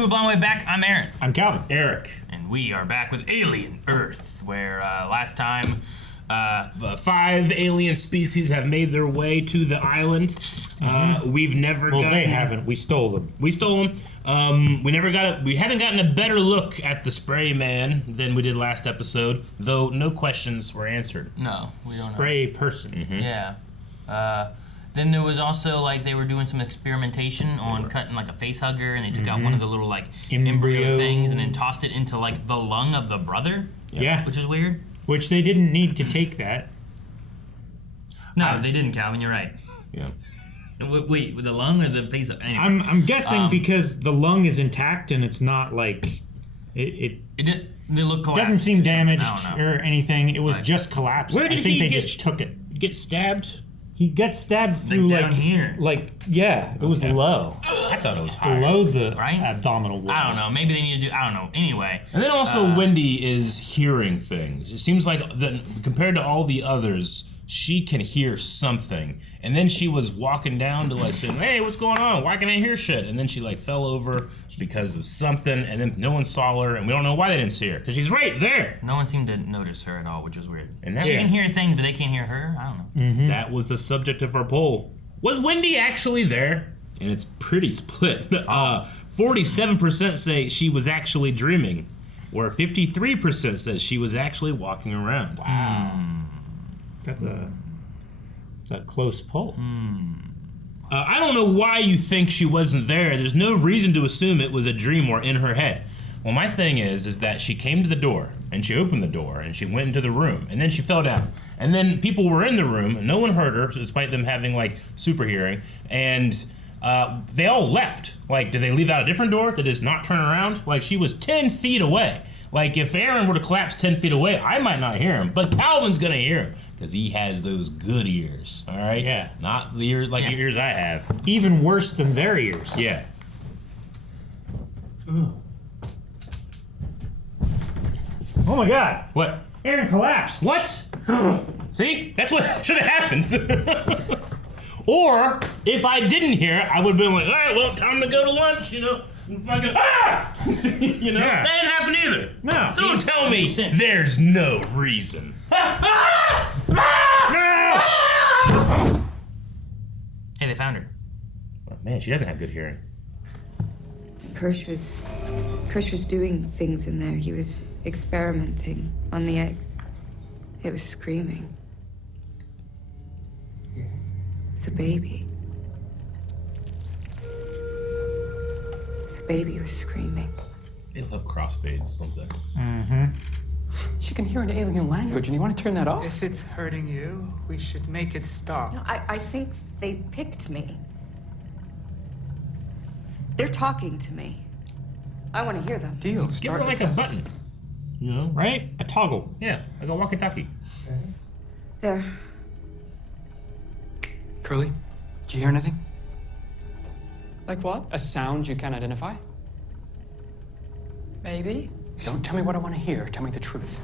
to A Long Way Back. I'm Aaron. I'm Calvin. Eric. And we are back with Alien Earth, where last time... 5 alien species have made their way to the island. We've never Well, they haven't. We stole them. We stole them. We haven't gotten a better look at the spray man than we did last episode, though no questions were answered. No, we don't know. Spray person. Mm-hmm. Yeah. Then there was also, like, they were doing some experimentation on cutting, like, a face hugger, and they took out one of the little, like, embryo things and then tossed it into, like, the lung of the brother. Yeah. Which is weird. Which they didn't need to take that. No, they didn't, Calvin. You're right. Yeah. Wait, with the lung or the face? Anyway. I'm guessing because the lung is intact and it's not like it They look collapsed. doesn't seem damaged I don't know. or anything. It was just collapsed. Where did I think he they get- just took it. Get stabbed? He got stabbed through down here. It was low. I thought it was high. Below the Right? abdominal wall. I don't know. Maybe they need to do... I don't know. Anyway. And then also Wendy is hearing things. It seems like that compared to all the others, she can hear something. And then she was walking down to like saying, "Hey, what's going on? Why can't I hear shit?" And then she like fell over because of something, and then no one saw her, and we don't know why they didn't see her because she's right there. No one seemed to notice her at all, which was weird. And that She was- can hear things, but they can't hear her. I don't know. That was the subject of our poll. Was Wendy actually there? And it's pretty split. 47% say she was actually dreaming, where 53% says she was actually walking around. Wow. That's a close poll. I don't know why you think she wasn't there. There's no reason to assume it was a dream or in her head. Well, my thing is that she came to the door, and she opened the door, and she went into the room, and then she fell down. And then people were in the room, and no one heard her, despite them having, like, super hearing, and they all left. Like, did they leave out a different door? Did they just not turn around? Like, she was 10 feet away. Like, if Aaron were to collapse 10 feet away, I might not hear him, but Calvin's gonna hear him, because he has those good ears, all right? Yeah. Not the ears like your ears I have. Even worse than their ears. Yeah. Oh my God. What? Aaron collapsed. What? See? That's what should have happened. Or, if I didn't hear it, I would have been like, all right, well, time to go to lunch, you know? And fucking, you know? Yeah. That didn't happen either. No. So tell me sense. there's no reason. Hey, they found her. Oh, man, she doesn't have good hearing. Kirsch was doing things in there. He was experimenting on the eggs. It was screaming. It's a baby. The baby was screaming. They love crossfades, don't they? She can hear an alien language, and you want to turn that off? If it's hurting you, we should make it stop. No, I think they picked me. They're talking to me. I want to hear them. Deal. Give Start her the like a test. button. You know? Right? A toggle. Yeah, like a walkie-talkie. There. Curly, do you hear anything? Like what? A sound you can identify? Maybe. Don't tell me what I want to hear. Tell me the truth.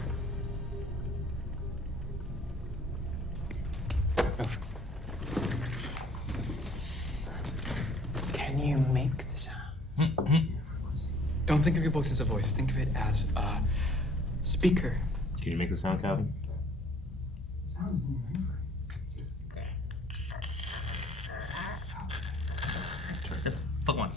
Move. Can you make the sound? Don't think of your voice as a voice. Think of it as a speaker. Can you make the sound, Calvin? Sounds new. Put one.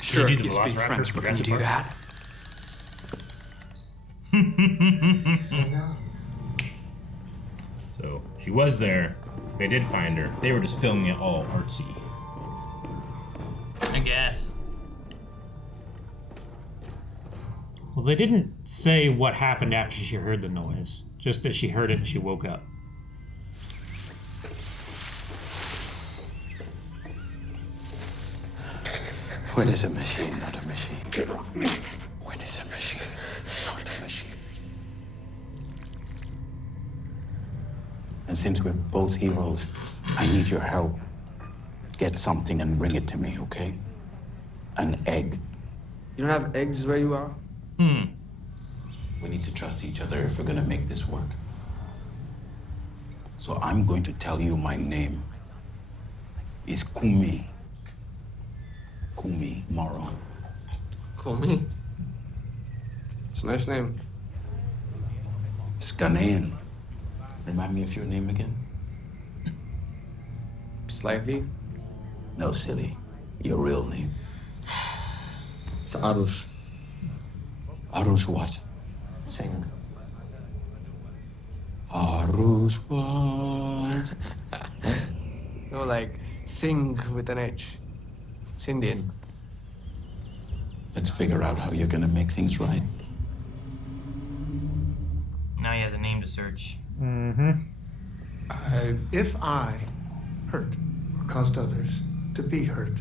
Sure, you do the you speak Velociraptor French, from but can you Jurassic do Park? that? So, she was there. They did find her. They were just filming it all artsy. I guess. Well, they didn't say what happened after she heard the noise. Just that she heard it and she woke up. When is a machine not a machine? When is a machine not a machine? And since we're both heroes, I need your help get something and bring it to me, okay? An egg. You don't have eggs where you are? We need to trust each other if we're gonna make this work. So I'm going to tell you my name is Kumi. Kumi Morrow. Kumi? It's a nice name. It's Ghanaian. Remind me of your name again? Slightly. No, silly. Your real name. It's Arush. Arush what? Sing. Arush what? No, like sing with an H. It's Indian. Let's figure out how you're gonna make things right. Now he has a name to search. If I hurt or caused others to be hurt,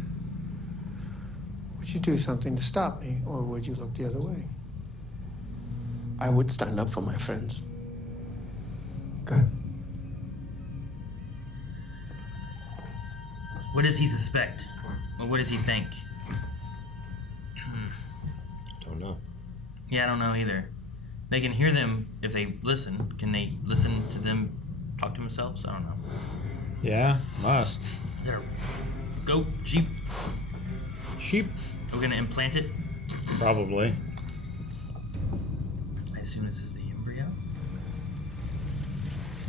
would you do something to stop me, or would you look the other way? I would stand up for my friends. Good. What does he suspect? Or what does he think? Don't know. Yeah, I don't know either. They can hear them if they listen. Can they listen to them talk to themselves? I don't know. Yeah, must. Is there a goat, sheep? Sheep? We're gonna implant it? Probably. I assume this is the embryo?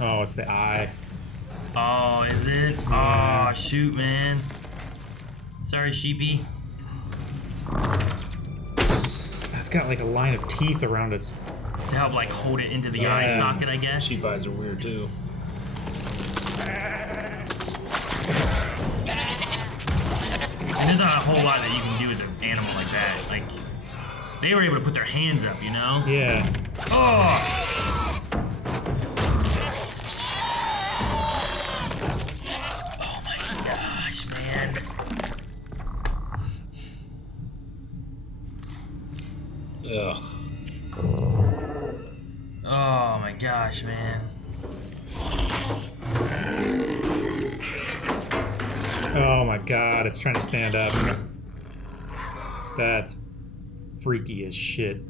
Oh, it's the eye. Oh, is it? Oh, shoot, man. Sorry, sheepy. It's got like a line of teeth around its. To help, like, hold it into the eye socket, I guess. Sheep eyes are weird too. And there's not a whole lot that you can do with an animal like that. Like, they were able to put their hands up, you know? Yeah. Oh! Oh my gosh, man. Ugh. Oh my gosh, man. Oh my god, it's trying to stand up. That's freaky as shit.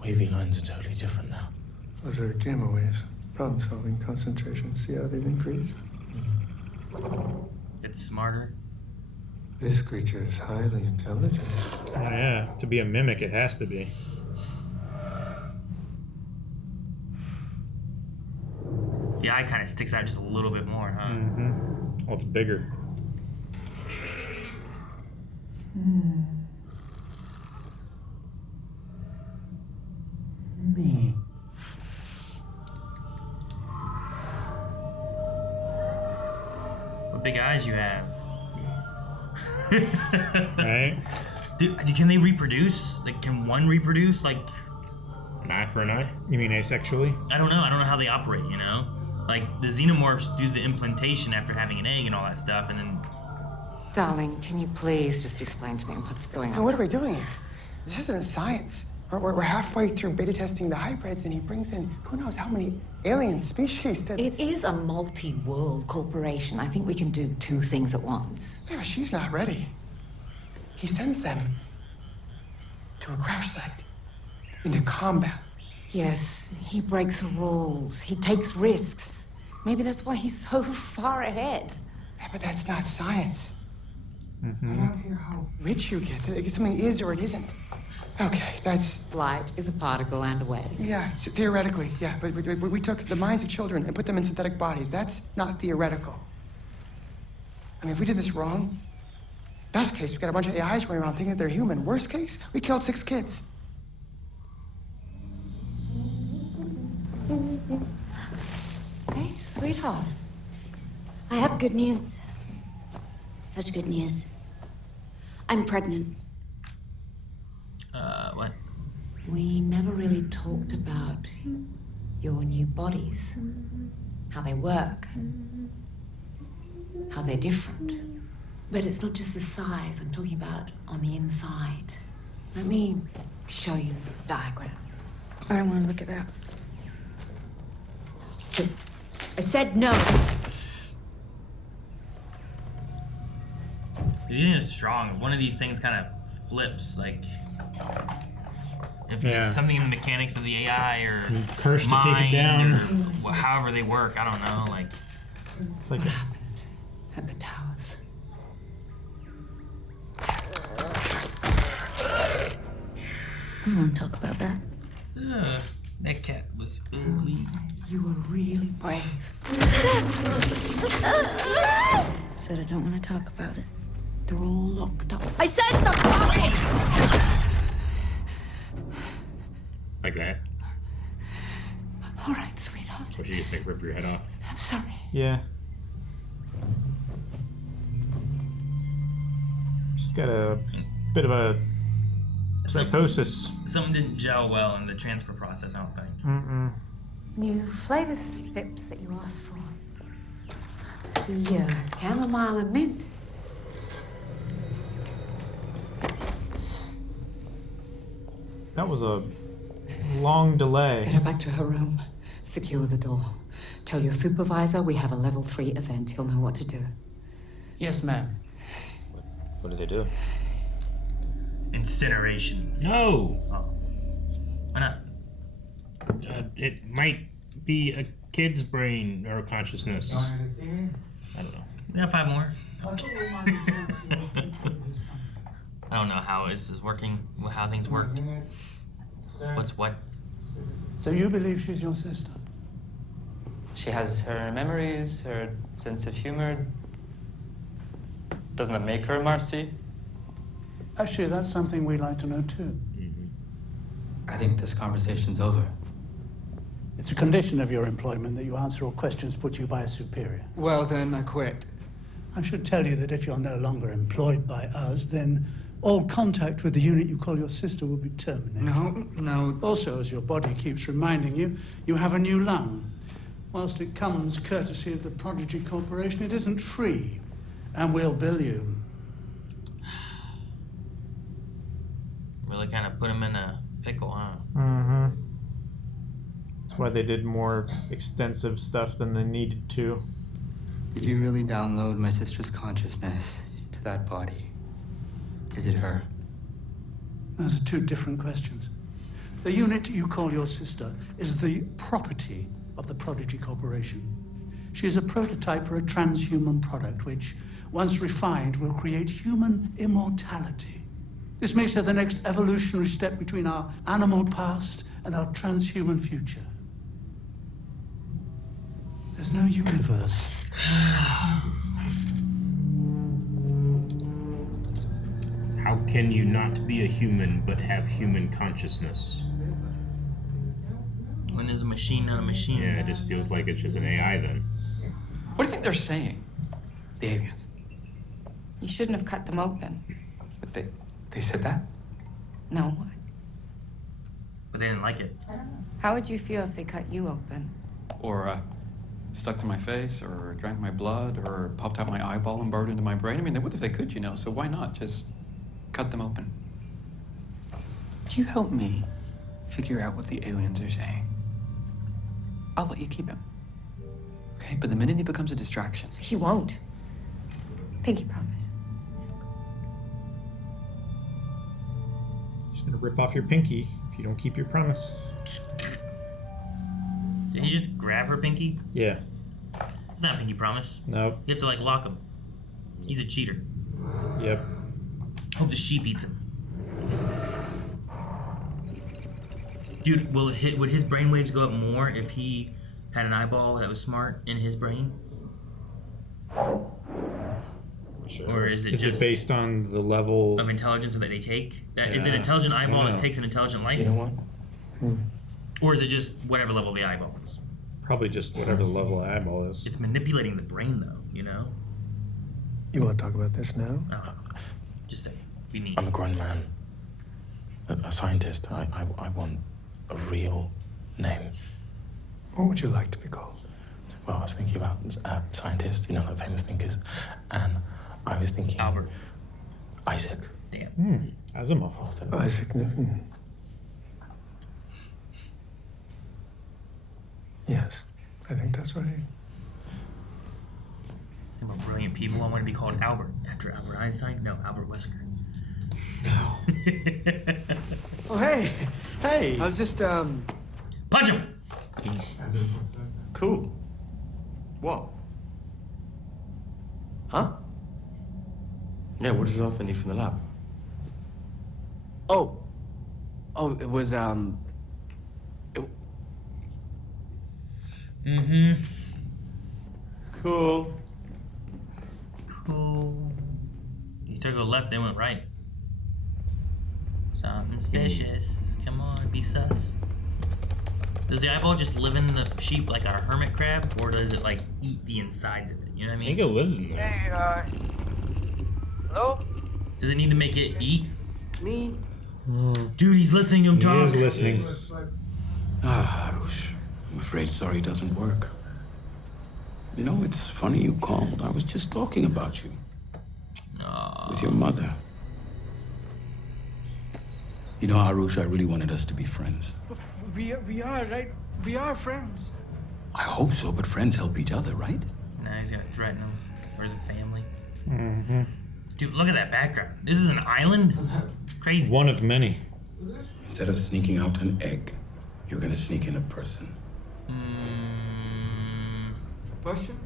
Wavy lines are totally different now. Those are gamma waves. Problem solving, concentration. See how they've increased? It's smarter. This creature is highly intelligent. Oh yeah, to be a mimic, it has to be. The eye kind of sticks out just a little bit more, huh? Well, it's bigger. Me. What big eyes you have. Right? Can they reproduce? Like, can one reproduce? Like, An eye for an eye? You mean asexually? I don't know. I don't know how they operate, you know? Like, the xenomorphs do the implantation after having an egg and all that stuff, and then... Darling, can you please just explain to me what's going on? What are we doing here? This isn't science. We're halfway through beta testing the hybrids, and he brings in who knows how many alien species that... It is a multi-world corporation. I think we can do two things at once. Yeah, but she's not ready. He sends them to a crash site, into combat. Yes, he breaks rules. He takes risks. Maybe that's why he's so far ahead. Yeah, but that's not science. I don't hear how rich you get. Like, something is or it isn't. Okay, that's... Light is a particle and a wave. Yeah, theoretically, yeah. But we took the minds of children and put them in synthetic bodies. That's not theoretical. I mean, if we did this wrong, best case, we got a bunch of AIs running around thinking that they're human. Worst case, we killed 6 kids. Hey, sweetheart. I have good news. Such good news. I'm pregnant. What? We never really talked about your new bodies, how they work, how they're different. But it's not just the size I'm talking about on the inside. Let me show you the diagram. I don't want to look at that. I said no. The unit is strong. One of these things kind of flips, like if it's something in the mechanics of the AI or Cursed to mind take it down. or however they work, I don't know. Like It's like At the towers. I don't want to talk about that. That cat was ugly. You were really brave. Said I don't want to talk about it. They're all locked up. I said stop talking! Like that? All right, sweetheart. Or she just like rip your head off? I'm sorry. Yeah. She's got a bit of a psychosis. Something didn't gel well in the transfer process, I don't think. New flavor strips that you asked for. The chamomile and mint. That was a long delay. Get her back to her room. Secure the door. Tell your supervisor we have a level 3 event. He'll know what to do. Yes, ma'am. What did they do? Incineration. No! Oh. Why not? It might be a kid's brain or consciousness. I don't know. We have 5 more. I don't know how this is working, how things worked. What's what? So you believe she's your sister? She has her memories, her sense of humor. Doesn't that make her Marcy? Actually, that's something we'd like to know too. I think this conversation's over. It's a condition of your employment that you answer all questions put to you by a superior. Well, then I quit. I should tell you that if you're no longer employed by us, then all contact with the unit you call your sister will be terminated. No. Also, as your body keeps reminding you, you have a new lung. Whilst it comes courtesy of the Prodigy Corporation, it isn't free, and we'll bill you. Really kind of put him in a pickle, huh? Mm-hmm. That's why they did more extensive stuff than they needed to. Did you really download my sister's consciousness into that body? Is it her? Those are 2 different questions. The unit you call your sister is the property of the Prodigy Corporation. She is a prototype for a transhuman product which, once refined, will create human immortality. This makes her the next evolutionary step between our animal past and our transhuman future. There's no universe. How can you not be a human but have human consciousness? When is a machine not a machine? Yeah, it just feels like it's just an AI then. What do you think they're saying? The aliens. You shouldn't have cut them open. But they said that? No. But they didn't like it. How would you feel if they cut you open? Or stuck to my face, or drank my blood, or popped out my eyeball and burrowed into my brain? I mean, they would if they could, you know, so why not just cut them open? Would you help me figure out what the aliens are saying? I'll let you keep him. Okay, but the minute he becomes a distraction... He won't. Pinky promise. She's gonna rip off your pinky if you don't keep your promise. Did he just grab her pinky? Yeah. It's not a pinky promise. Nope. You have to, like, lock him. He's a cheater. Yep. Hope the sheep eats him. Dude, would his brainwaves go up more if he had an eyeball that was smart in his brain? Sure. Or is it Is just it based on the level of intelligence that they take? Is it an Yeah, intelligent I eyeball don't that know. takes an intelligent life? You know what? Or is it just whatever level the eyeball is? Probably just whatever the level of eyeball is. It's manipulating the brain, though, you know? You want to talk about this now? Just say, we need. I'm a grown man. A scientist. I want a real name. What would you like to be called? Well, I was thinking about scientists, you know, like famous thinkers. And I was thinking... Albert. Isaac. Damn. Asimov. Isaac Newton. Yes, I think that's right. Think about brilliant people. I want to be called Albert after Albert Einstein. No, Albert Wesker. Oh, hey. Hey. I was just, Punch him! Cool. What? Huh? Yeah, what does Arthur need from the lab? Oh, it was, Mm-hmm. Cool. Cool. You took a left, they went right. Something suspicious. Come on, be sus. Does the eyeball just live in the sheep like a hermit crab, or does it like eat the insides of it? You know what I mean? I think it lives in there. Hey, hello? Does it need to make it eat? Me? Dude, he's listening to him talk. He is listening. Ah, Harush. I'm afraid sorry doesn't work. You know, it's funny you called. I was just talking about you. With your mother. You know, Harush, I really wanted us to be friends. We are, right? We are friends. I hope so, but friends help each other, right? Nah, he's gonna threaten him or the family. Mm-hmm. Dude, look at that background. This is an island? Crazy. One of many. Instead of sneaking out an egg, you're gonna sneak in a person. Person?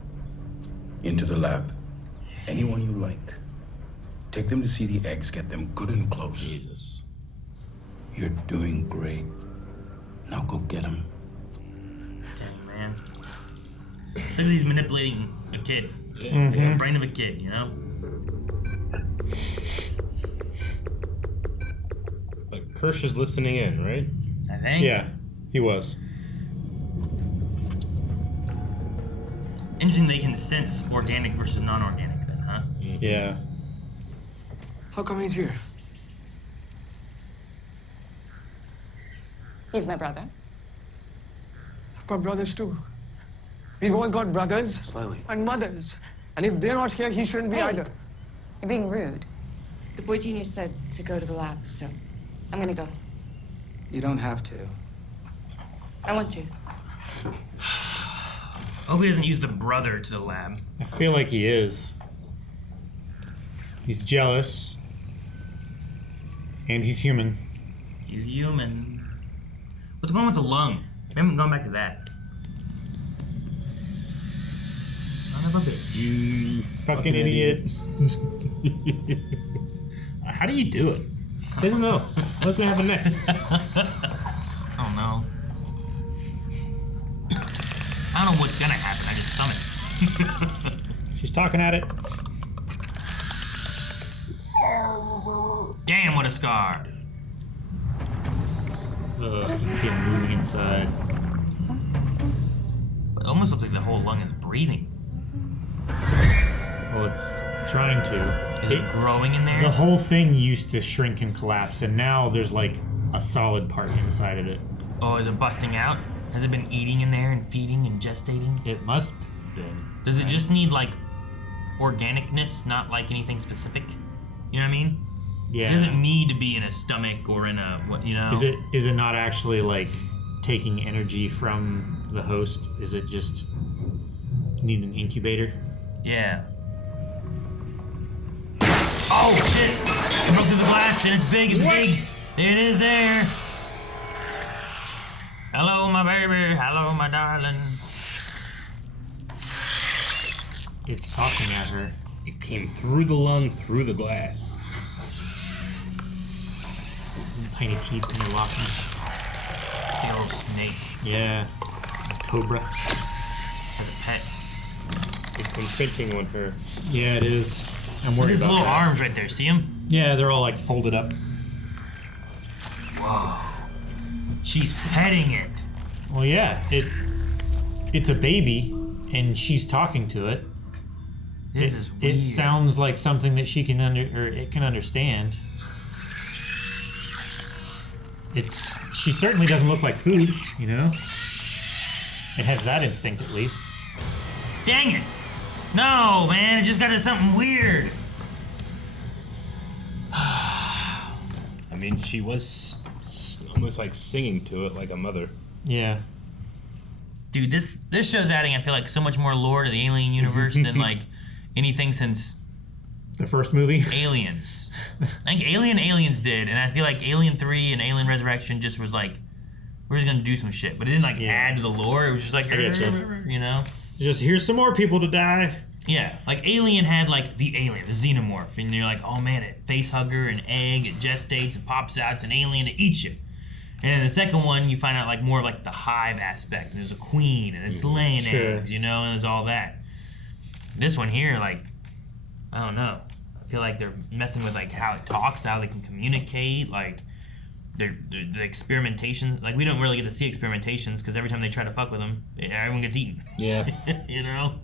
Into the lab. Anyone you like. Take them to see the eggs, get them good and close. Jesus. You're doing great. Now go get them. Dang, man. It's like he's manipulating a kid. Mm-hmm. The brain of a kid, you know? But Kirsch is listening in, right? I think. Yeah, he was. Interesting they can sense organic versus non-organic then, huh? Yeah. How come he's here? He's my brother. I've got brothers too. We've all got brothers Slowly. and mothers. And if they're not here, he shouldn't be Hey. either. You're being rude. The boy genius said to go to the lab, so I'm gonna go. You don't have to. I want to. I hope he doesn't use the brother to the lab. I feel like he is. He's jealous. And he's human. He's human. What's going on with the lung? We haven't gone back to that. Son of a bitch. You fucking idiot. How do you do it? Say something else. What's gonna happen next? I don't know. I don't know what's gonna happen. I just summon. She's talking at it. Damn, what a scar. Ugh, you can see him moving inside. It almost looks like the whole lung is breathing. Well, it's trying to. Is it growing in there? The whole thing used to shrink and collapse, and now there's like a solid part inside of it. Oh, is it busting out? Has it been eating in there and feeding and gestating? It must have been. Does it just need like organicness, not like anything specific? You know what I mean? Yeah. It doesn't need to be in a stomach or in a what, you know? Is it not actually like taking energy from the host? Is it just need an incubator? Yeah. Oh shit! It broke through the glass and it's big, it's big. There it is there. Hello, my baby. Hello, my darling. It's talking at her. It came through the lung, through the glass. Tiny teeth interlocking. It's like a little snake. Yeah. A cobra. As a pet. It's imprinting on her. Yeah, it is. I'm Look worried at his about little that. arms right there. See him? Yeah, they're all like folded up. Whoa. She's petting it. Well, yeah, it's a baby, and she's talking to it. This is weird. It sounds like something that she can it can understand. She certainly doesn't look like food, you know? It has that instinct at least. Dang it! No, man, it just got to something weird. I mean, she was almost like singing to it like a mother. Yeah. Dude, this show's adding, I feel like, so much more lore to the Alien universe than like anything since the first movie, Aliens. I think Aliens did, and I feel like Alien 3 and Alien Resurrection just was like, we're just gonna do some shit, but it didn't like add to the lore. It was just like, you know, just here's some more people to die. Yeah, like Alien had like the alien, the xenomorph, and you're like, oh man, it face hugger, an egg, it gestates, it pops out, it's an alien, it eats you. And in the second one, you find out like more of like the hive aspect. And there's a queen, and it's laying eggs, you know, and there's all that. This one here, like, I don't know. I feel like they're messing with like how it talks, how they can communicate, like the experimentation. Like we don't really get to see experimentations because every time they try to fuck with them, everyone gets eaten. Yeah, you know.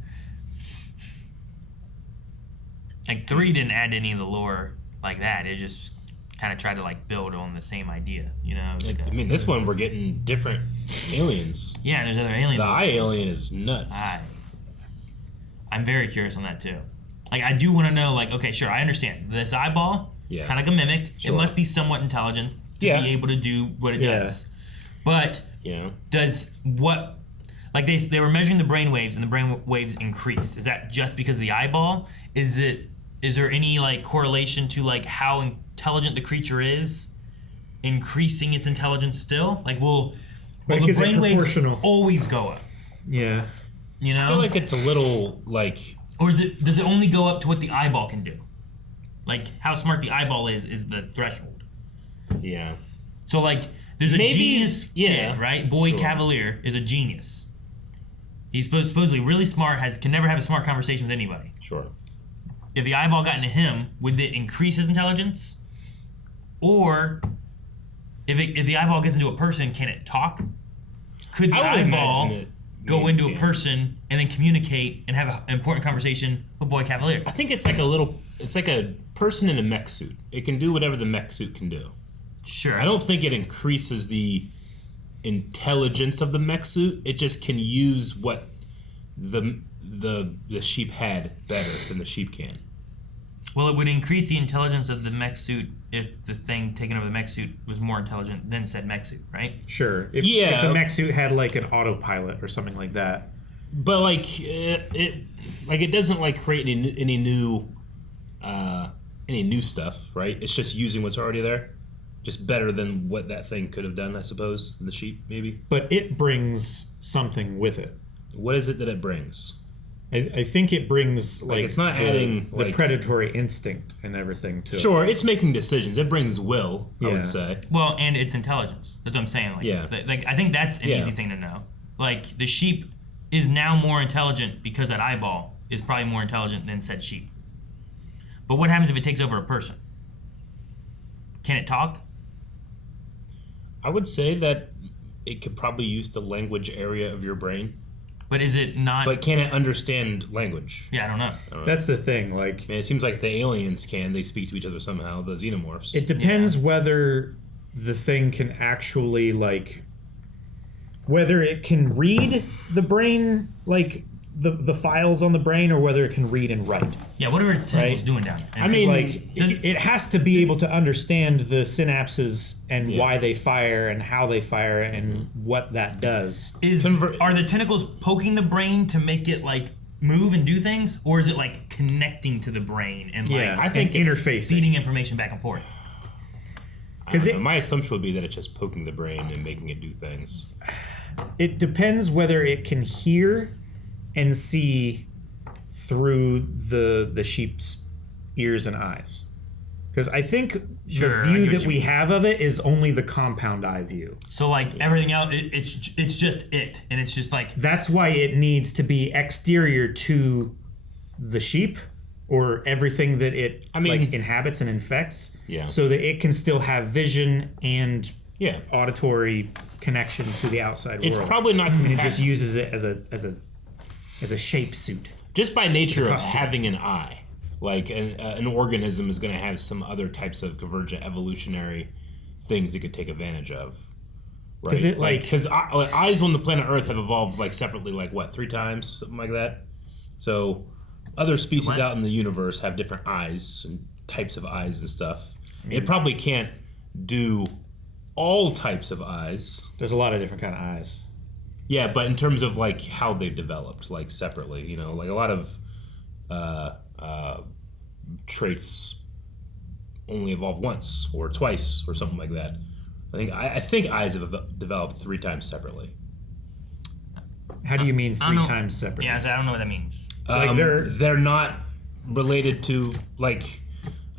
Like 3 didn't add any of the lore like that. It just kind of tried to like build on the same idea, you know. Like I mean, this one we're getting different aliens. Yeah, there's other aliens. The eye alien is nuts. I'm very curious on that too. Like I do want to know. Like, okay, sure, I understand this eyeball. Yeah. Kind of like a mimic. Sure. It must be somewhat intelligent to be able to do what it does. But does what? Like they were measuring the brain waves, and the brain waves increased. Is that just because of the eyeball? Is there any like correlation to like how intelligent the creature is, increasing its intelligence still? Like will the brain waves always go up? Yeah. You know? I feel like it's a little like, or does it only go up to what the eyeball can do? Like how smart the eyeball is the threshold. Yeah. So like there's a genius kid, right? Boy Cavalier is a genius. He's supposedly really smart, can never have a smart conversation with anybody. Sure. If the eyeball got into him, would it increase his intelligence? Or if the eyeball gets into a person, can it talk? Could the eyeball go into a person and then communicate and have an important conversation with Boy Cavalier? I think it's like a person in a mech suit. It can do whatever the mech suit can do. Sure. I don't think it increases the intelligence of the mech suit. It just can use what the sheep had better than the sheep can. Well, it would increase the intelligence of the mech suit if the thing taking over the mech suit was more intelligent than said mech suit, right? Sure. If the mech suit had like an autopilot or something like that. But like it doesn't like create any new stuff, right? It's just using what's already there. Just better than what that thing could have done, I suppose. The sheep, maybe. But it brings something with it. What is it that it brings? I think it brings like it's not adding the predatory instinct and everything to it. Sure, it's making decisions. It brings will, I would say. Well, and its intelligence. That's what I'm saying. Like, like I think that's an easy thing to know. Like the sheep is now more intelligent because that eyeball is probably more intelligent than said sheep. But what happens if it takes over a person? Can it talk? I would say that it could probably use the language area of your brain. But is it not... But can it understand language? Yeah, I don't know. That's the thing. Like, it seems like the aliens can. They speak to each other somehow, the xenomorphs. It depends whether the thing can actually, like... Whether it can read the brain, like, the files on the brain, or whether it can read and write. Yeah, what are its tentacles doing down there? I mean, like, it has to be able to understand the synapses and why they fire and how they fire and what that does. Are the tentacles poking the brain to make it, like, move and do things? Or is it, like, connecting to the brain and, like, I think interfacing. Feeding information back and forth? Because my assumption would be that it's just poking the brain and making it do things. It depends whether it can hear and see through the sheep's ears and eyes. Because I think the view that we have of it is only the compound eye view. So like everything else, it's just it, and it's just like... That's why it needs to be exterior to the sheep or everything that it like inhabits and infects, so that it can still have vision and auditory connection to the outside world. It's probably not... It just uses it as a shape suit. Just by nature of having an eye. Like an organism is going to have some other types of convergent evolutionary things it could take advantage of. Right? Because eyes on the planet Earth have evolved like separately, like what, 3 times? Something like that? So other species out in the universe have different eyes and types of eyes and stuff. It probably can't do all types of eyes. There's a lot of different kind of eyes. Yeah, but in terms of like how they've developed, like separately, you know, like a lot of traits only evolve once or twice or something like that. I think eyes have developed 3 times separately. How do you mean 3 times separately? Yeah, I don't know what that means. Like they're not related to like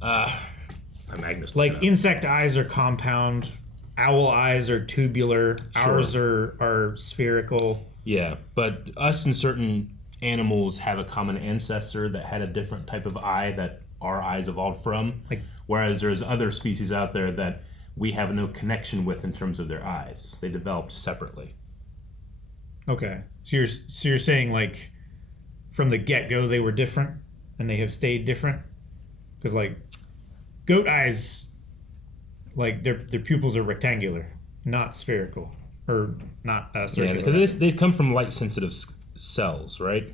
Magnus. Like insect eyes are compound, owl eyes are tubular, ours are spherical. Yeah, but us and certain animals have a common ancestor that had a different type of eye that our eyes evolved from. Like, whereas there's other species out there that we have no connection with in terms of their eyes. They developed separately. Okay, so you're saying like from the get-go they were different and they have stayed different? Because like goat eyes, like their pupils are rectangular, not spherical, or not circular. Yeah, because they come from light-sensitive cells, right?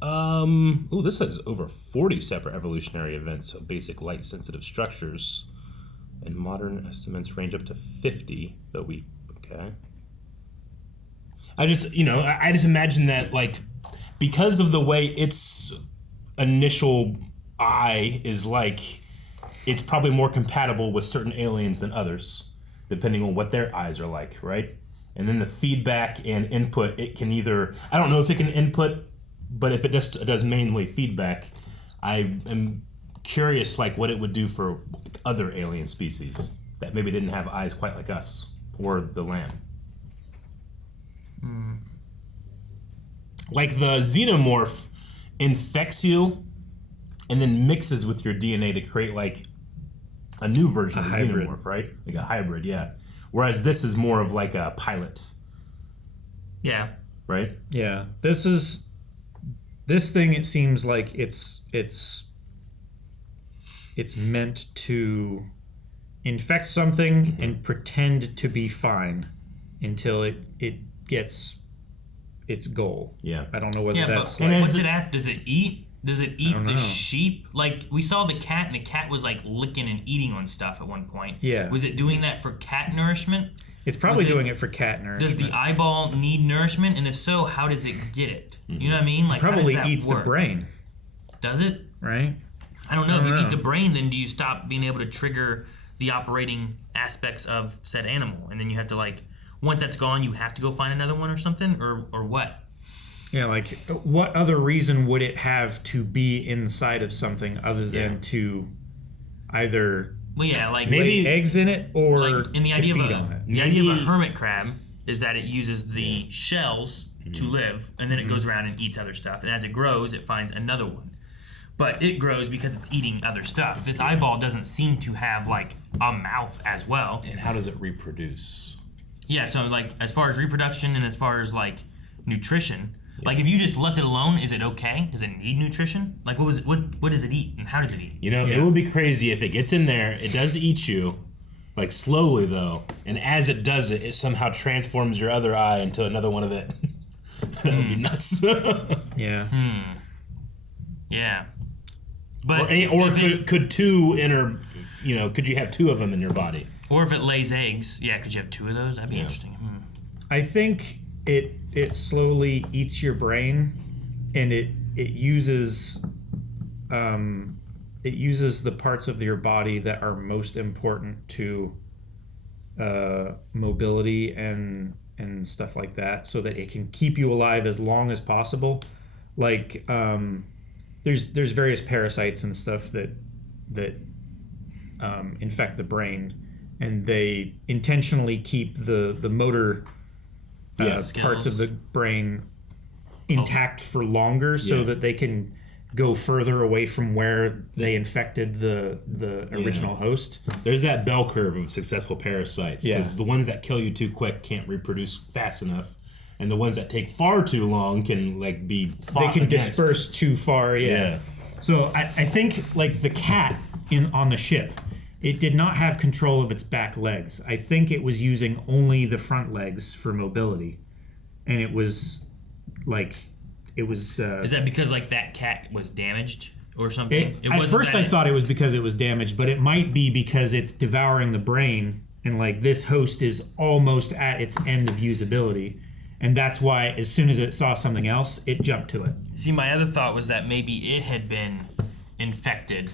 This has over 40 separate evolutionary events of basic light-sensitive structures, and modern estimates range up to 50. But okay. I just imagine that like because of the way its initial eye is like, it's probably more compatible with certain aliens than others, depending on what their eyes are like, right? And then the feedback and input, it can either, I don't know if it can input, but if it just does mainly feedback, I am curious like what it would do for other alien species that maybe didn't have eyes quite like us, or the lamb. Like the xenomorph infects you and then mixes with your DNA to create like a new version of the xenomorph, right? Like a hybrid, yeah. Whereas this is more of like a pilot. Yeah. Right? Yeah. This thing, it seems like it's meant to infect something and pretend to be fine until it gets its goal. Yeah. I don't know whether that's but what's it after? Does it eat? Does it eat the sheep? Like, we saw the cat, and the cat was, like, licking and eating on stuff at one point. Yeah. Was it doing that for cat nourishment? It's probably doing it for cat nourishment. Does the eyeball need nourishment? And if so, how does it get it? You know what I mean? Like, probably how does that eats work? the brain. Does it? Right? I don't know. If you eat the brain, then do you stop being able to trigger the operating aspects of said animal? And then you have to, like, once that's gone, you have to go find another one or something? Or what? Yeah, like, what other reason would it have to be inside of something other than to either lay eggs in it or like in the to idea feed of on it? The idea of a hermit crab is that it uses the shells to live, and then it goes around and eats other stuff. And as it grows, it finds another one. But it grows because it's eating other stuff. This eyeball doesn't seem to have, like, a mouth as well. And how does it reproduce? Yeah, so, like, as far as reproduction and as far as, like, nutrition... Like, if you just left it alone, is it okay? Does it need nutrition? Like, what does it eat, and how does it eat? You know, it would be crazy if it gets in there, it does eat you, like, slowly, though, and as it does it, it somehow transforms your other eye into another one of it. That would be nuts. Yeah. Yeah. But could two enter, you know, could you have 2 of them in your body? Or if it lays eggs, could you have 2 of those? That'd be interesting. I think it slowly eats your brain, and it uses the parts of your body that are most important to mobility and stuff like that, so that it can keep you alive as long as possible. Like there's various parasites and stuff that infect the brain, and they intentionally keep the motor parts of the brain intact for longer, so that they can go further away from where they infected the original host. There's that bell curve of successful parasites, because the ones that kill you too quick can't reproduce fast enough, and the ones that take far too long can be fought They can against. disperse too far. So I think like the cat on the ship, it did not have control of its back legs. I think it was using only the front legs for mobility. And it was like, is that because like that cat was damaged or something? At first I thought it was because it was damaged, but it might be because it's devouring the brain, and like this host is almost at its end of usability. And that's why as soon as it saw something else, it jumped to it. See, my other thought was that maybe it had been infected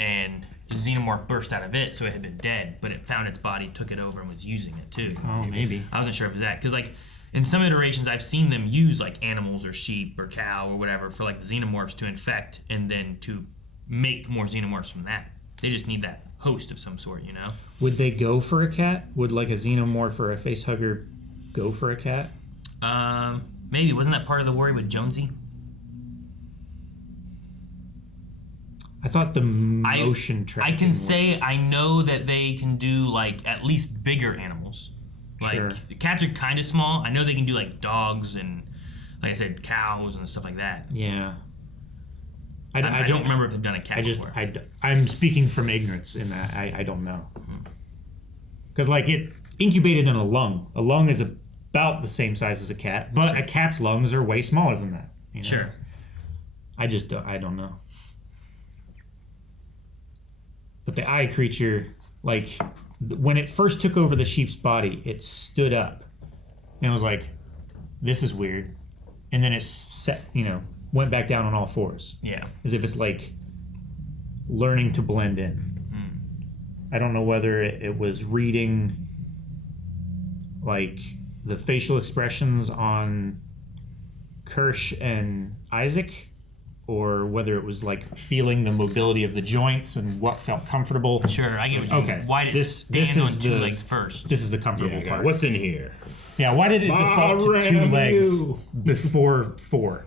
and the xenomorph burst out of it, so it had been dead, but it found its body, took it over, and was using it too. Oh, maybe. I wasn't sure if it was that. Because, like, in some iterations, I've seen them use, like, animals or sheep or cow or whatever for, like, the xenomorphs to infect and then to make more xenomorphs from that. They just need that host of some sort, you know? Would they go for a cat? Would, like, a xenomorph or a facehugger go for a cat? Maybe. Wasn't that part of the worry with Jonesy? I thought the motion tracking I can was... say I know that they can do, like, at least bigger animals. Like, Sure. the cats are kind of small. I know they can do, like, dogs and, like I said, cows and stuff like that. Yeah. I don't remember if they've done a cat before. I'm speaking from ignorance in that. I don't know. Because, like, it incubated in a lung. A lung is about the same size as a cat, but a cat's lungs are way smaller than that. You know? Sure. I don't know. But the eye creature, like, when it first took over the sheep's body, it stood up and was like, this is weird. And then it went back down on all fours. Yeah. As if it's like learning to blend in. I don't know whether it was reading like the facial expressions on Kirsch and Isaac, or whether it was like feeling the mobility of the joints and what felt comfortable. Sure, I get what you mean. Okay. Why did it stand on two legs first? This is the comfortable part. What's in here? Yeah, why did it default to 2 legs before 4?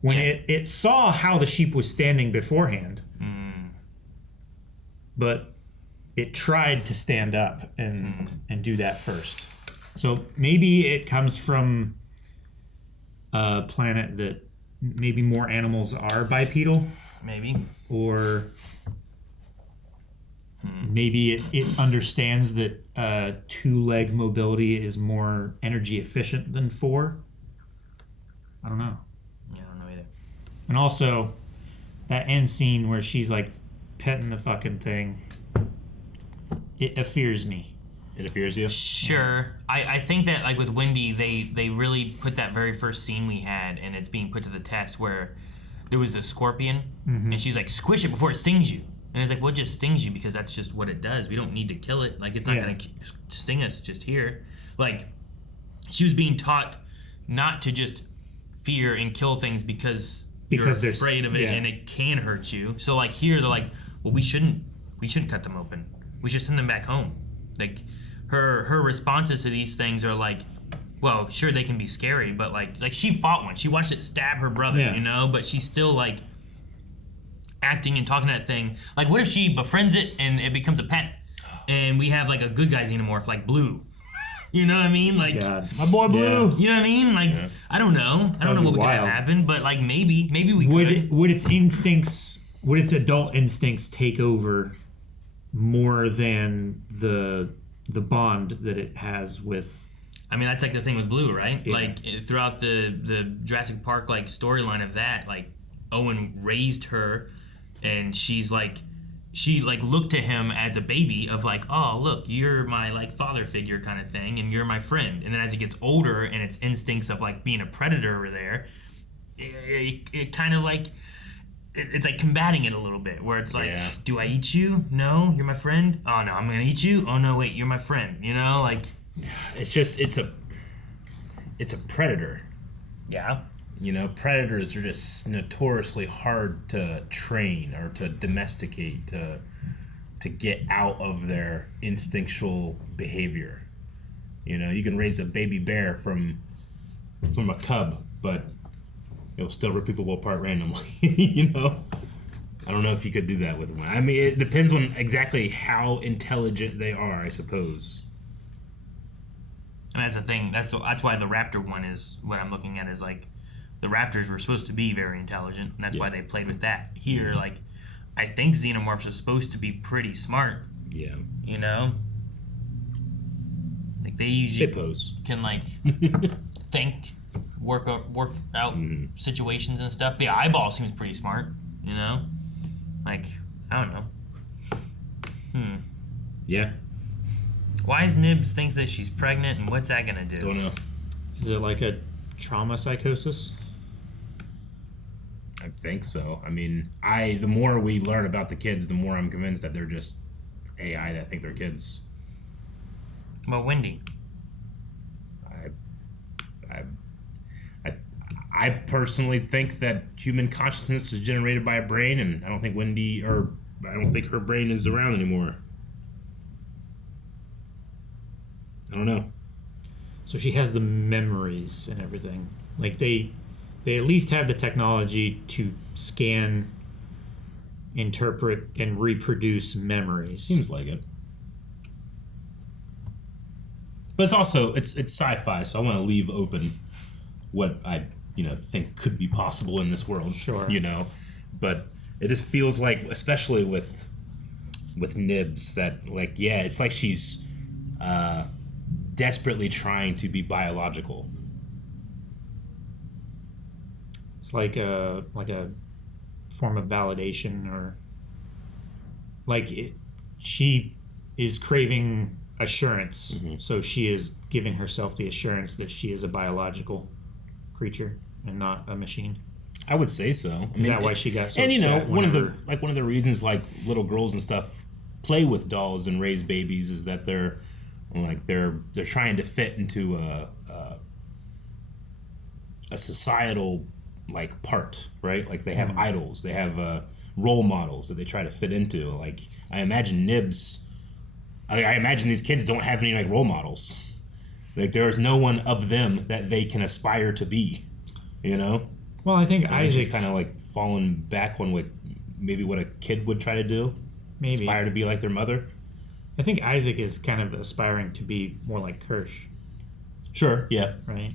When it saw how the sheep was standing beforehand, but it tried to stand up and do that first. So maybe it comes from a planet that maybe more animals are bipedal. Maybe. Or maybe it understands that 2-leg mobility is more energy efficient than 4. I don't know. Yeah, I don't know either. And also, that end scene where she's like petting the fucking thing, it affears me. It affears you? Sure. I think that, like, with Wendy, they really put that very first scene we had, and it's being put to the test, where there was the scorpion, and she's like, squish it before it stings you. And it's like, well, it just stings you because that's just what it does. We don't need to kill it. Like, it's not going to sting us just here. Like, she was being taught not to just fear and kill things because you're afraid of it and it can hurt you. So, like, here they're like, well, we shouldn't cut them open. We should send them back home. Like, her responses to these things are like, well, sure, they can be scary, but like she fought one. She watched it stab her brother, you know, but she's still like acting and talking to that thing. Like, what if she befriends it and it becomes a pet, and we have like a good guy xenomorph like Blue? You know what I mean? Like, my boy Blue. You know what I mean? Like, I don't know. I don't know what would have happened, but like maybe we could. Would its adult instincts take over more than the bond that it has with? I mean, that's like the thing with Blue, right? Yeah. Like, throughout the Jurassic Park like storyline of that, like, Owen raised her, and she looked to him as a baby of like, oh, look, you're my like father figure kind of thing, and you're my friend. And then as he gets older and its instincts of like being a predator are there, it kind of like, it's like combating it a little bit, where it's like, do I eat you? No, you're my friend. Oh no, I'm gonna eat you. Oh no, wait, you're my friend. You know, like, it's just it's a predator. Yeah. You know, predators are just notoriously hard to train or to domesticate, to get out of their instinctual behavior. You know, you can raise a baby bear from a cub, but it'll still rip people apart randomly. You know, I don't know if you could do that with one. I mean, it depends on exactly how intelligent they are, I suppose. And that's the thing. That's why the raptor one is what I'm looking at, is like, the raptors were supposed to be very intelligent, and that's why they played with that. Here, like, I think xenomorphs are supposed to be pretty smart. Yeah. You know? Like, they usually can, like, think, work out situations and stuff. The eyeball seems pretty smart, you know? Like, I don't know. Yeah. Why does Nibs think that she's pregnant, and what's that gonna do? Don't know. Is it like a trauma psychosis? I think so. I mean, the more we learn about the kids, the more I'm convinced that they're just AI that think they're kids. Well, Wendy. I personally think that human consciousness is generated by a brain, and I don't think her brain is around anymore. I don't know. So she has the memories and everything. Like they at least have the technology to scan, interpret, and reproduce memories. Seems like it. But it's also it's sci-fi, so I want to leave open what I think could be possible in this world. Sure. But it just feels like, especially with Nibs, that it's like she's desperately trying to be biological. It's like a form of validation, or she is craving assurance, so she is giving herself the assurance that she is a biological creature and not a machine. I would say so. Is that why she got so and upset? one of the reasons little girls and stuff play with dolls and raise babies is that they're trying to fit into a societal part, right? Like they have idols, they have role models that they try to fit into. Like I imagine Nibs. I imagine these kids don't have any role models. Like there is no one of them that they can aspire to be, Well, I think Isaac kind of falling back on maybe what a kid would try to do. Maybe aspire to be like their mother. I think Isaac is kind of aspiring to be more like Kirsch. Sure. Yeah. Right.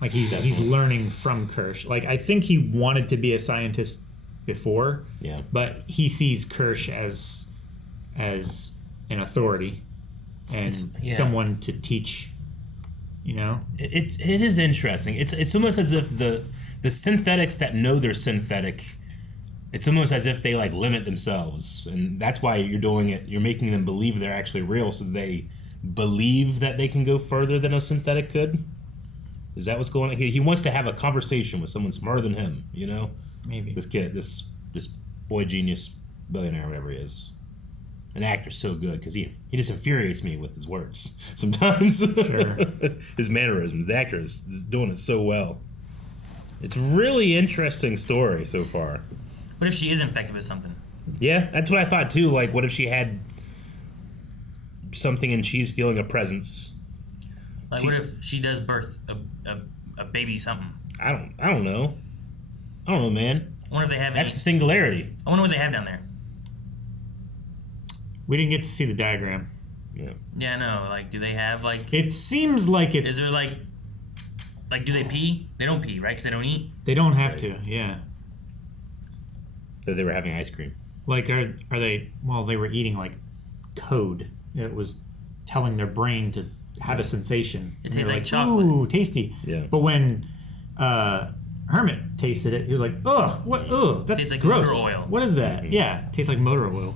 Like he's learning from Kirsch. Like I think he wanted to be a scientist before. Yeah. But he sees Kirsch as an authority and someone to teach. It is interesting. It's almost as if the synthetics that know they're synthetic, it's almost as if they limit themselves, and that's why you're doing it. You're making them believe they're actually real, so they believe that they can go further than a synthetic could. Is that what's going on? He wants to have a conversation with someone smarter than him. Maybe this kid, this boy genius billionaire, whatever he is. An actor's so good because he just infuriates me with his words sometimes. Sure. His mannerisms. The actor is doing it so well. It's a really interesting story so far. What if she is infected with something? Yeah, that's what I thought too. What if she had something and she's feeling a presence? What if she does birth a baby something? I don't know. I don't know, man. I wonder if they have That's the singularity. I wonder what they have down there. We didn't get to see the diagram. Yeah. Yeah, no. Do they have It seems like it's. Is there do they pee? They don't pee, right? Because they don't eat. They don't have to. Yeah. That they were having ice cream. Are they? Well, they were eating code. It was telling their brain to have a sensation. It tastes like chocolate. Ooh, tasty. Yeah. But when Hermit tasted it, he was like, ugh, what? Ugh, that's tastes like gross. motor oil. What is that? Yeah, it tastes like motor oil.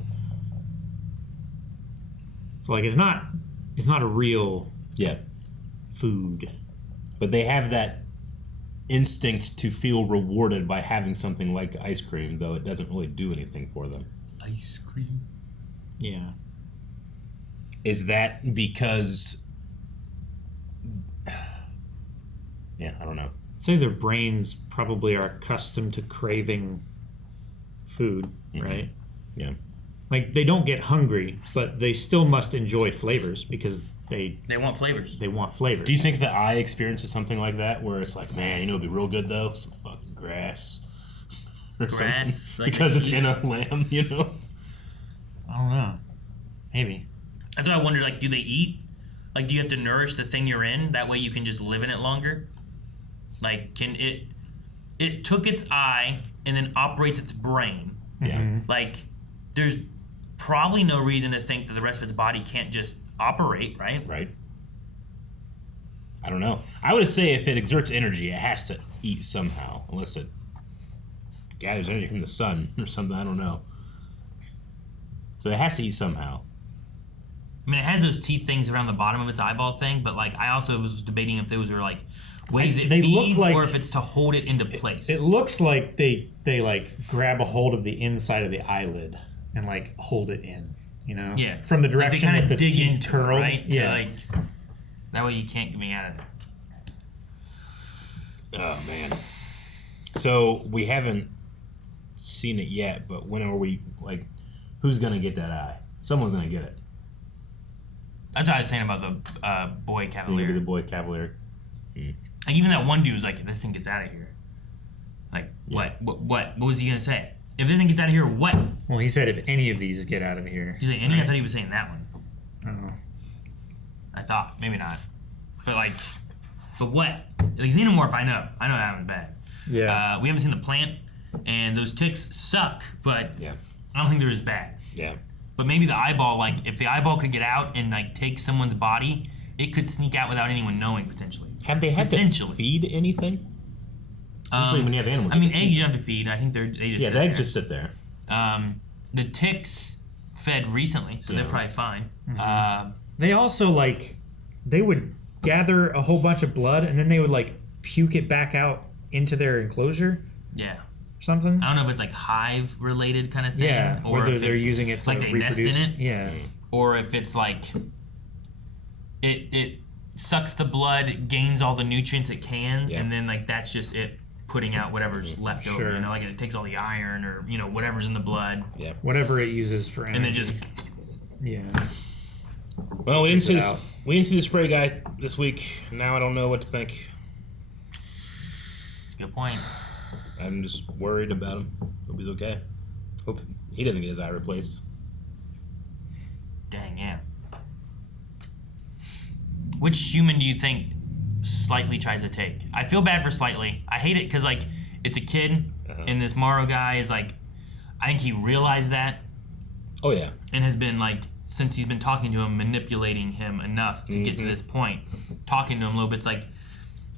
So it's not a real food. But they have that instinct to feel rewarded by having something like ice cream, though it doesn't really do anything for them. Ice cream. Yeah. Is that because... Yeah, I don't know. I'd say their brains probably are accustomed to craving food, right? Yeah. They don't get hungry, but they still must enjoy flavors because they want flavors. They want flavors. Do you think the eye experiences something like that, where it's like, man, it'd be real good though, some fucking grass, or grass, because it's in a lamb, I don't know. Maybe. That's why I wonder. Do they eat? Do you have to nourish the thing you're in? That way you can just live in it longer. Can it? It took its eye and then operates its brain. Yeah. There's probably no reason to think that the rest of its body can't just operate, right? Right. I don't know. I would say if it exerts energy, it has to eat somehow, unless it gathers energy from the sun or something. I don't know. So it has to eat somehow. I mean, it has those teeth things around the bottom of its eyeball thing, but like I also was debating if those are like ways it feeds or if it's to hold it into place. It looks like they like grab a hold of the inside of the eyelid and like hold it in, you know? Yeah. From the direction like that the dig teeth into curl. it, right? Yeah. To, like, that way you can't get me out of it. Oh man. So we haven't seen it yet, but when are we like? Who's gonna get that eye? Someone's gonna get it. That's what I was saying about the boy Cavalier. Maybe the boy Cavalier. Like even that one dude was like, if this thing gets out of here, like what was he gonna say? If this thing gets out of here, what? Well, he said if any of these get out of here. He's like, any? Right? I thought he was saying that one. Oh. I thought maybe not, but what? Like Xenomorph, I know that one's bad. Yeah. We haven't seen the plant, and those ticks suck, but yeah, I don't think they're as bad. Yeah. But maybe the eyeball, like if the eyeball could get out and like take someone's body, it could sneak out without anyone knowing potentially. Have they had to feed anything? Usually when you have animals. I mean, eggs you don't have to feed. I think they just the eggs just sit there. The ticks fed recently, so they're probably fine. Mm-hmm. They also they would gather a whole bunch of blood and then they would like puke it back out into their enclosure. Yeah. Something. I don't know if it's like hive related kind of thing. Yeah. Or whether if they're using it to like they nest in reproduce. it. Yeah. Or if it's like it sucks the blood, gains all the nutrients it can, and then like that's just it putting out whatever's left over. You know, like it takes all the iron or whatever's in the blood. Yeah. Whatever it uses for energy. And then just Well, we didn't see the spray guy this week. Now I don't know what to think. Good point. I'm just worried about him. Hope he's okay. Hope he doesn't get his eye replaced. Dang, yeah. Which human do you think Slightly tries to take? I feel bad for Slightly. I hate it because, like, it's a kid, and this Morrow guy is, like, I think he realized that. Oh, yeah. And has been, like, since he's been talking to him, manipulating him enough to get to this point, talking to him a little bit.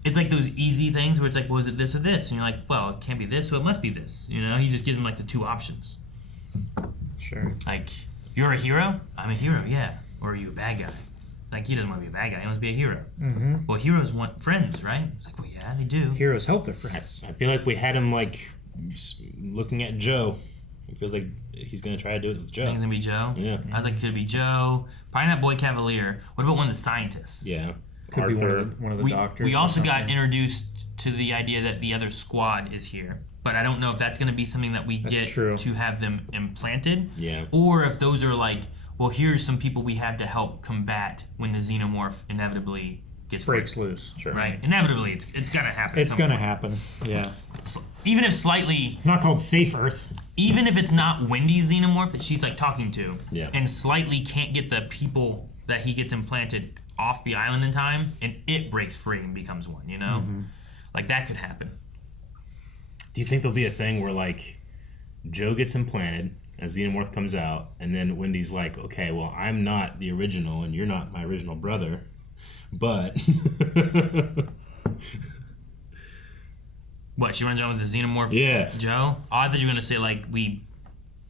It's like those easy things where it's like, well, is it this or this? And you're like, well, it can't be this, so it must be this. You know, he just gives him, like, the two options. Sure. Like, you're a hero? I'm a hero, yeah. Or are you a bad guy? Like, he doesn't want to be a bad guy. He wants to be a hero. Mm-hmm. Well, heroes want friends, right? It's like, well, yeah, they do. Heroes help their friends. I feel like we had him, like, looking at Joe. It feels like he's going to try to do it with Joe. I think it's going to be Joe? Yeah. I was like, could it be Joe? Probably not Boy Cavalier. What about one of the scientists? Yeah. Could be one of the doctors. We also got introduced to the idea that the other squad is here. But I don't know if that's going to be something that we get to have them implanted. Yeah. Or if those are like, well, here's some people we have to help combat when the xenomorph inevitably gets breaks loose. Sure. Right? Inevitably, it's going to happen. It's going to happen, yeah. Even if Slightly... It's not called Safe Earth. Even if it's not Wendy's xenomorph that she's, like, talking to, yeah. and Slightly can't get the people that he gets implanted off the island in time, and it breaks free and becomes one, you know? Mm-hmm. Like, that could happen. Do you think there'll be a thing where, like, Joe gets implanted, as Xenomorph comes out, and then Wendy's like, okay, well, I'm not the original, and you're not my original brother, but... What, she runs around with the Xenomorph Joe? Oh, I thought you were going to say, like, we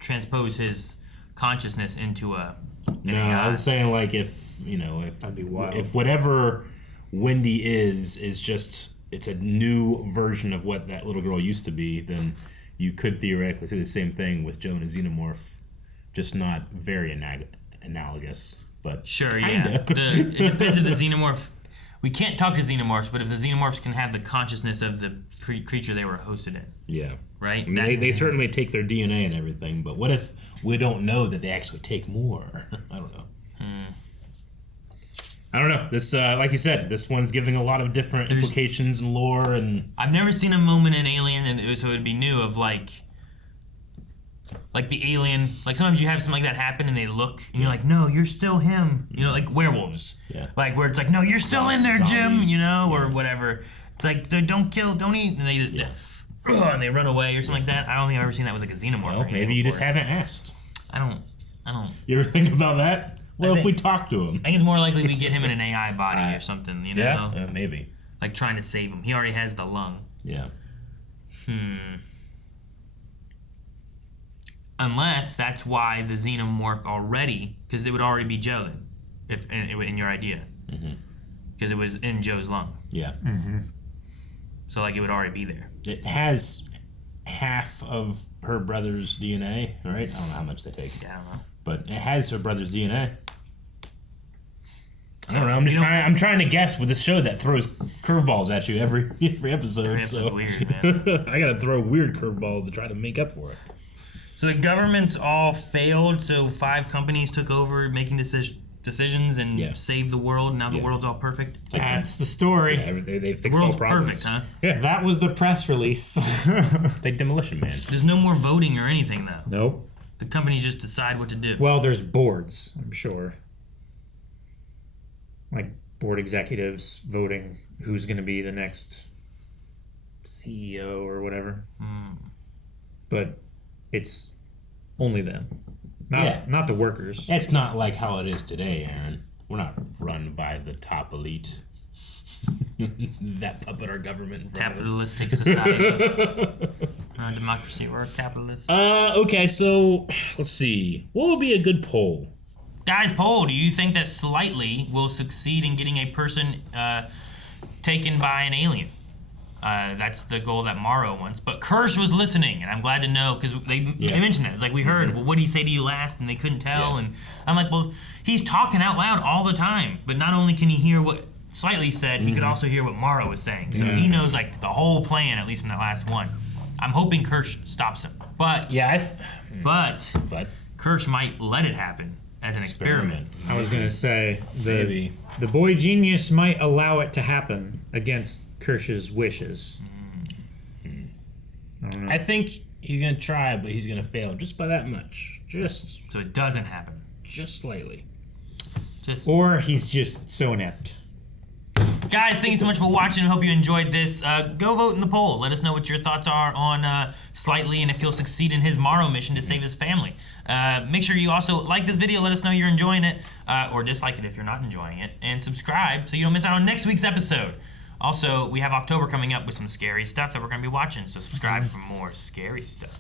transpose his consciousness into a... No, I was saying, like, if, you know, that'd be wild. If whatever Wendy is just, it's a new version of what that little girl used to be, then you could theoretically say the same thing with Joe and a Xenomorph, just not very analogous, but sure, kinda. Yeah. It depends if the Xenomorph... We can't talk to Xenomorphs, but if the Xenomorphs can have the consciousness of the creature they were hosted in. Yeah. Right? I mean, they certainly take their DNA and everything, but what if we don't know that they actually take more? I don't know. I don't know. This, like you said, this one's giving a lot of different implications and lore, and I've never seen a moment in Alien, and so it'd be new, of like the alien, like sometimes you have something like that happen and they look and you're like, no, you're still him, you know, like werewolves, like where it's like, no, you're still in there, Jim, you know, or whatever. It's like, don't kill, don't eat, and they run away or something like that. I don't think I've ever seen that with like a xenomorph. Well, maybe you just haven't asked. I don't. You ever think about that? Well, if we talk to him, I think it's more likely we get him in an AI body or something, you know? Yeah, maybe. Like trying to save him. He already has the lung. Yeah. Unless that's why the xenomorph already, because it would already be Joe then. in your idea. Because it was in Joe's lung. Yeah. So, like, it would already be there. It has half of her brother's DNA, right? I don't know how much they take. Yeah, I don't know. But it has her brother's DNA. I don't know. I'm trying to guess with this show that throws curveballs at you every episode. Every episode's weird, man. I gotta throw weird curveballs to try to make up for it. So the governments all failed. So 5 companies took over making decisions and saved the world. Now the world's all perfect. That's the story. Yeah, they fixed the world's all problems. perfect, huh? Yeah, that was the press release. Like Demolition Man. There's no more voting or anything, though. Nope. The companies just decide what to do. Well, there's boards, I'm sure. Like board executives voting who's going to be the next CEO or whatever. But it's only them. Not the workers. It's not like how it is today, Aaron. We're not run by the top elite that puppet our government in front Capitalistic society. Democracy or capitalist. Okay, so let's see. What would be a good poll? Guys, poll. Do you think that Slightly will succeed in getting a person taken by an alien? That's the goal that Morrow wants. But Kirsch was listening, and I'm glad to know, because they mentioned that. It's like, we heard, well, what did he say to you last? And they couldn't tell. And I'm like, well, he's talking out loud all the time. But not only can he hear what Slightly said, he could also hear what Morrow was saying. So he knows, like, the whole plan, at least from that last one. I'm hoping Kirsch stops him. But but Kirsch might let it happen as an experiment. I was going to say, the boy genius might allow it to happen against Kirsch's wishes. I don't know. I think he's going to try, but he's going to fail just by that much. Just so it doesn't happen. Just slightly. Or he's just so inept. Guys, thank you so much for watching. I hope you enjoyed this. Go vote in the poll. Let us know what your thoughts are on Slightly and if he'll succeed in his Morrow mission to save his family. Make sure you also like this video. Let us know you're enjoying it, or dislike it if you're not enjoying it. And subscribe so you don't miss out on next week's episode. Also, we have October coming up with some scary stuff that we're going to be watching. So subscribe for more scary stuff.